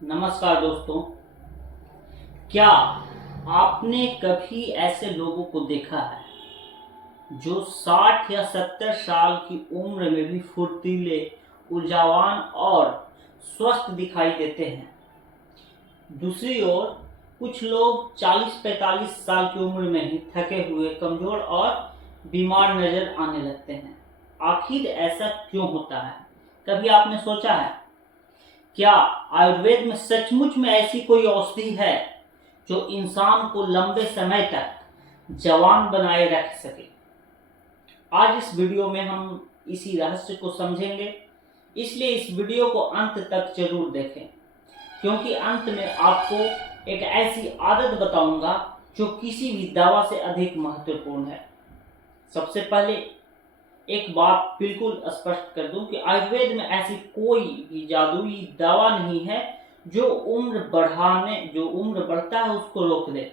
नमस्कार दोस्तों। क्या आपने कभी ऐसे लोगों को देखा है जो 60 या 70 साल की उम्र में भी फुर्तीले, ऊर्जावान और स्वस्थ दिखाई देते हैं? दूसरी ओर कुछ लोग 40-45 साल की उम्र में ही थके हुए, कमजोर और बीमार नजर आने लगते हैं। आखिर ऐसा क्यों होता है? कभी आपने सोचा है? क्या आयुर्वेद में सचमुच में ऐसी कोई औषधि है जो इंसान को लंबे समय तक जवान बनाए रख सके? आज इस वीडियो में हम इसी रहस्य को समझेंगे, इसलिए इस वीडियो को अंत तक जरूर देखें, क्योंकि अंत में आपको एक ऐसी आदत बताऊंगा जो किसी भी दवा से अधिक महत्वपूर्ण है। सबसे पहले एक बात बिल्कुल स्पष्ट कर दूं कि आयुर्वेद में ऐसी कोई भी जादुई दवा नहीं है जो उम्र बढ़ता है उसको रोक दे।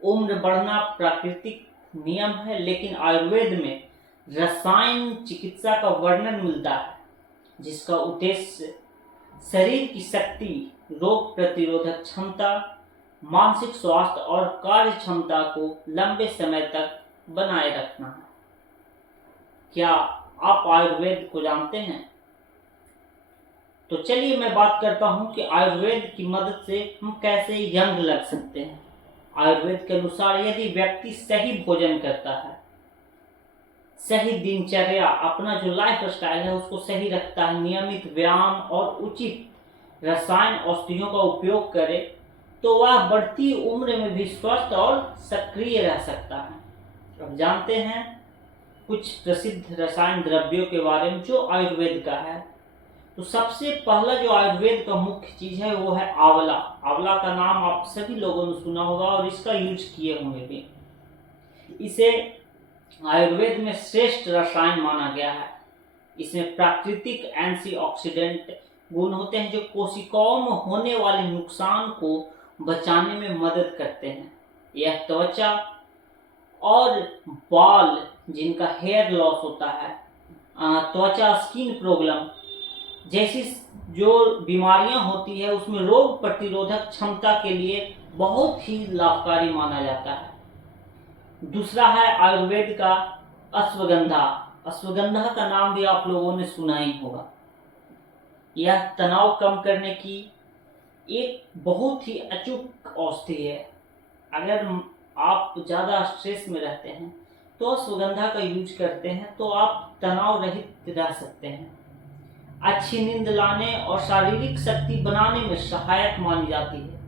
उम्र बढ़ना प्राकृतिक नियम है, लेकिन आयुर्वेद में रसायन चिकित्सा का वर्णन मिलता है जिसका उद्देश्य शरीर की शक्ति, रोग प्रतिरोधक क्षमता, मानसिक स्वास्थ्य और कार्य क्षमता को लंबे समय तक बनाए रखना है। क्या आप आयुर्वेद को जानते हैं? तो चलिए मैं बात करता हूं कि आयुर्वेद की मदद से हम कैसे यंग लग सकते हैं। आयुर्वेद के अनुसार यदि व्यक्ति सही भोजन करता है, सही दिनचर्या, अपना जो लाइफ स्टाइल है उसको सही रखता है, नियमित व्यायाम और उचित रसायन औषधियों का उपयोग करे, तो वह बढ़ती उम्र में भी स्वस्थ और सक्रिय रह सकता है। अब जानते हैं कुछ प्रसिद्ध रसायन द्रव्यों के बारे में जो आयुर्वेद का है। तो सबसे पहला जो आयुर्वेद का मुख्य चीज है वो है आंवला। आंवला का नाम आप सभी लोगों ने सुना होगा और इसका यूज किए होंगे भी। इसे आयुर्वेद में श्रेष्ठ रसायन माना गया है। इसमें प्राकृतिक एंटीऑक्सीडेंट गुण होते हैं जो कोशिकाओं में होने वाले नुकसान को बचाने में मदद करते हैं। यह त्वचा और बाल, जिनका हेयर लॉस होता है, त्वचा स्किन प्रॉब्लम जैसी जो बीमारियां होती है उसमें रोग प्रतिरोधक क्षमता के लिए बहुत ही लाभकारी माना जाता है। दूसरा है आयुर्वेद का अश्वगंधा। अश्वगंधा का नाम भी आप लोगों ने सुना ही होगा। यह तनाव कम करने की एक बहुत ही अचूक औषधि है। अगर आप ज़्यादा स्ट्रेस में रहते हैं तो अश्वगंधा का यूज करते हैं तो आप तनाव रहित रह सकते हैं। अच्छी नींद लाने और शारीरिक शक्ति बनाने में सहायक मानी जाती है।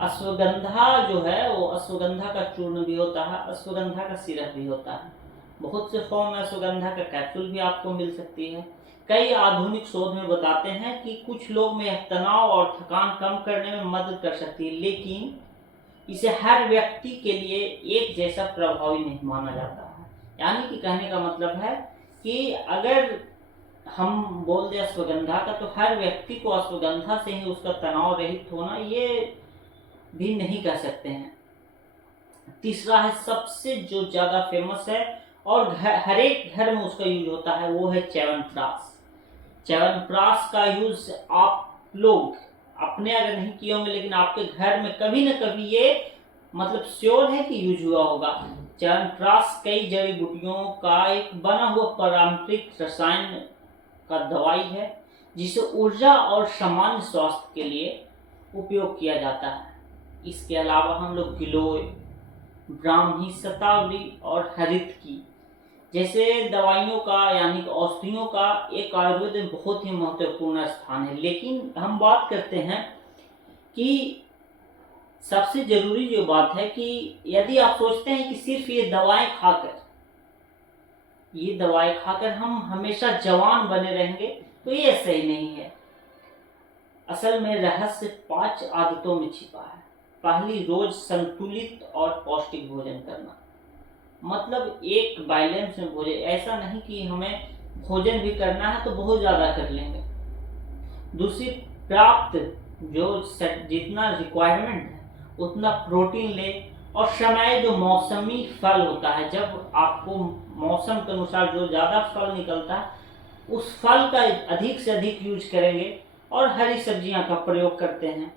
अश्वगंधा जो है वो अश्वगंधा का चूर्ण भी होता है, अश्वगंधा का सिरप भी होता है। बहुत से फॉर्म में अश्वगंधा का कैप्सूल भी आपको मिल सकती है। कई आधुनिक शोध में बताते हैं कि कुछ लोग में तनाव और थकान कम करने में मदद कर सकती है, लेकिन इसे हर व्यक्ति के लिए एक जैसा प्रभावी नहीं माना जाता है। यानी कि कहने का मतलब है कि अगर हम बोल दें अश्वगंधा का, तो हर व्यक्ति को अश्वगंधा से ही उसका तनाव रहित होना ये भी नहीं कह सकते हैं। तीसरा है सबसे जो ज्यादा फेमस है और हर एक घर में उसका यूज होता है, वो है च्यवनप्राश। च्यवनप्राश का यूज आप लोग अपने अगर नहीं किए होंगे लेकिन आपके घर में कभी न कभी ये मतलब श्योर है कि यूज हुआ होगा। च्यवनप्राश कई जड़ी बूटियों का एक बना हुआ पारंपरिक रसायन का दवाई है जिसे ऊर्जा और सामान्य स्वास्थ्य के लिए उपयोग किया जाता है। इसके अलावा हम लोग गिलोय, ब्राह्मी, शतावरी और हरित की जैसे दवाइयों का यानी कि औषधियों का एक आयुर्वेद में बहुत ही महत्वपूर्ण स्थान है। लेकिन हम बात करते हैं कि सबसे जरूरी जो बात है कि यदि आप सोचते हैं कि सिर्फ ये दवाएं खाकर हम हमेशा जवान बने रहेंगे, तो ये सही नहीं है। असल में रहस्य 5 आदतों में छिपा है। पहली, रोज संतुलित और पौष्टिक भोजन करना। मतलब एक बैलेंस में भोजन, ऐसा नहीं कि हमें भोजन भी करना है तो बहुत ज्यादा कर लेंगे। दूसरी, प्राप्त जो जितना रिक्वायरमेंट है उतना प्रोटीन ले, और समय जो मौसमी फल होता है, जब आपको मौसम के अनुसार जो ज्यादा फल निकलता है उस फल का अधिक से अधिक यूज करेंगे और हरी सब्जियां का प्रयोग करते हैं।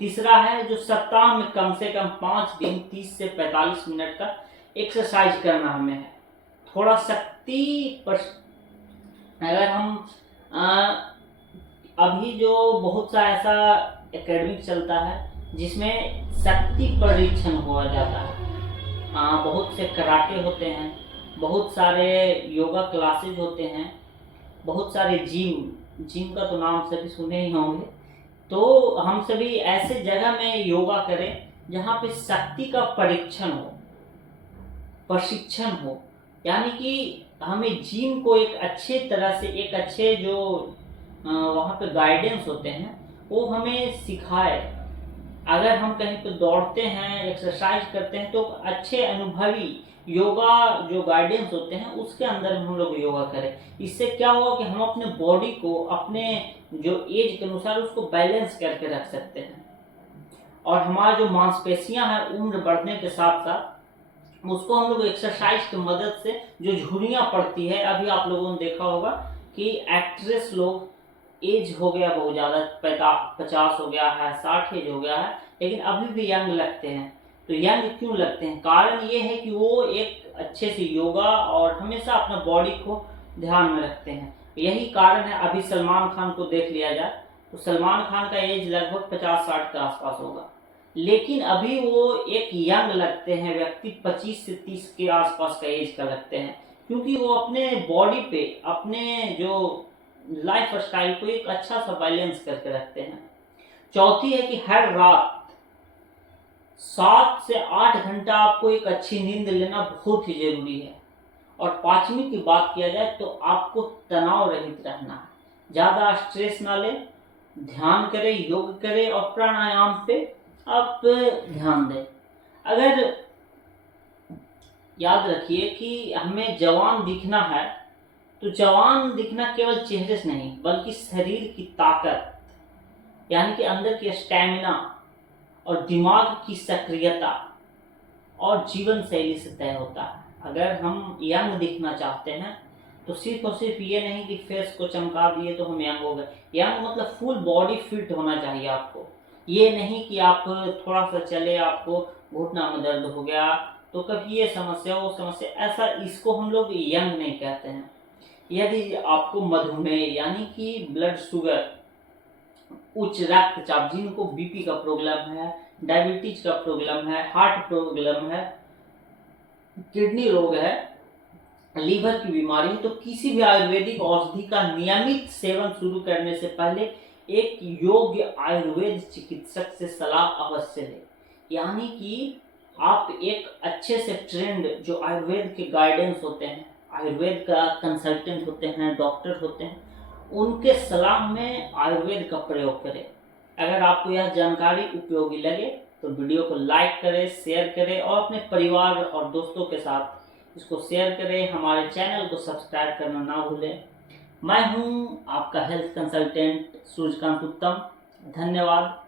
तीसरा है जो सप्ताह में कम से कम 5 दिन 30 से 45 मिनट का एक्सरसाइज करना हमें है। थोड़ा शक्ति पर अगर हम अभी जो बहुत सा ऐसा एकेडमिक चलता है जिसमें शक्ति परीक्षण हुआ जाता है। बहुत से कराटे होते हैं, बहुत सारे योगा क्लासेज होते हैं, बहुत सारे जिम का तो नाम सभी सुने ही होंगे। तो हम सभी ऐसे जगह में योगा करें जहाँ पे शक्ति का परीक्षण हो, प्रशिक्षण हो, यानी कि हमें जिम को एक अच्छे तरह से, एक अच्छे जो वहाँ पे गाइडेंस होते हैं वो हमें सिखाए। अगर हम कहीं पे दौड़ते हैं, एक्सरसाइज करते हैं, तो अच्छे अनुभवी योगा जो गाइडेंस होते हैं उसके अंदर हम लोग योगा करें। इससे क्या होगा कि हम अपने बॉडी को अपने जो एज के अनुसार उसको बैलेंस करके रख सकते हैं, और हमारा जो मांसपेशियां हैं उम्र बढ़ने के साथ साथ उसको हम लोग एक्सरसाइज की मदद से जो झुर्रियां पड़ती है, अभी आप लोगों ने देखा होगा कि एक्ट्रेस लोग एज हो गया बहुत ज़्यादा, 50 हो गया है, 60 एज हो गया है, लेकिन अभी भी यंग लगते हैं। तो यंग क्यों लगते हैं? कारण ये है कि वो एक अच्छे से योगा और हमेशा अपना बॉडी को ध्यान में रखते हैं। यही कारण है। अभी सलमान खान को देख लिया जाए तो सलमान खान का एज लगभग 50-60 के आसपास होगा, लेकिन अभी वो एक यंग लगते हैं व्यक्ति, 25 से 30 के आसपास का एज का लगते हैं, क्योंकि वो अपने बॉडी पे, अपने जो लाइफ स्टाइल को एक अच्छा सा बैलेंस करके रखते हैं। चौथी है कि हर रात 7 से 8 घंटा आपको एक अच्छी नींद लेना बहुत ही जरूरी है। और पांचवी की बात किया जाए तो आपको तनाव रहित रहना है, ज़्यादा स्ट्रेस ना लें, ध्यान करें, योग करें और प्राणायाम पे आप ध्यान दें। अगर याद रखिए कि हमें जवान दिखना है तो जवान दिखना केवल चेहरे से नहीं बल्कि शरीर की ताकत, यानी कि अंदर की स्टैमिना और दिमाग की सक्रियता और जीवन शैली से तय होता है। अगर हम यंग दिखना चाहते हैं तो सिर्फ और सिर्फ ये नहीं कि फेस को चमका दिए तो हम यंग हो गए। यंग मतलब फुल बॉडी फिट होना चाहिए आपको। ये नहीं कि आप थोड़ा सा चले, आपको घुटना में दर्द हो गया तो कभी ये समस्या वो समस्या, ऐसा इसको हम लोग यंग नहीं कहते हैं। यदि आपको मधुमेह यानी कि ब्लड शुगर, उच्च रक्तचाप, जिनको बीपी का प्रॉब्लम है, डायबिटीज का प्रॉब्लम है, हार्ट प्रॉब्लम है, किडनी रोग है, लीवर की बीमारी है, तो किसी भी आयुर्वेदिक औषधि का नियमित सेवन शुरू करने से पहले एक योग्य आयुर्वेद चिकित्सक से सलाह अवश्य लें। यानी कि आप एक अच्छे से ट्रेंड जो आयुर्वेद के गाइडेंस होते हैं, आयुर्वेद का कंसल्टेंट होते हैं, डॉक्टर होते हैं, उनके सलाह में आयुर्वेद का प्रयोग करें। अगर आपको यह जानकारी उपयोगी लगे तो वीडियो को लाइक करें, शेयर करें और अपने परिवार और दोस्तों के साथ इसको शेयर करें। हमारे चैनल को सब्सक्राइब करना ना भूलें। मैं हूं आपका हेल्थ कंसल्टेंट सूर्यकांत उत्तम। धन्यवाद।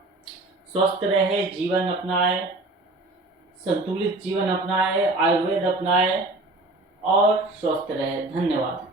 स्वस्थ रहे, जीवन अपनाए, संतुलित जीवन अपनाए, आयुर्वेद अपनाए और स्वस्थ रहे। धन्यवाद।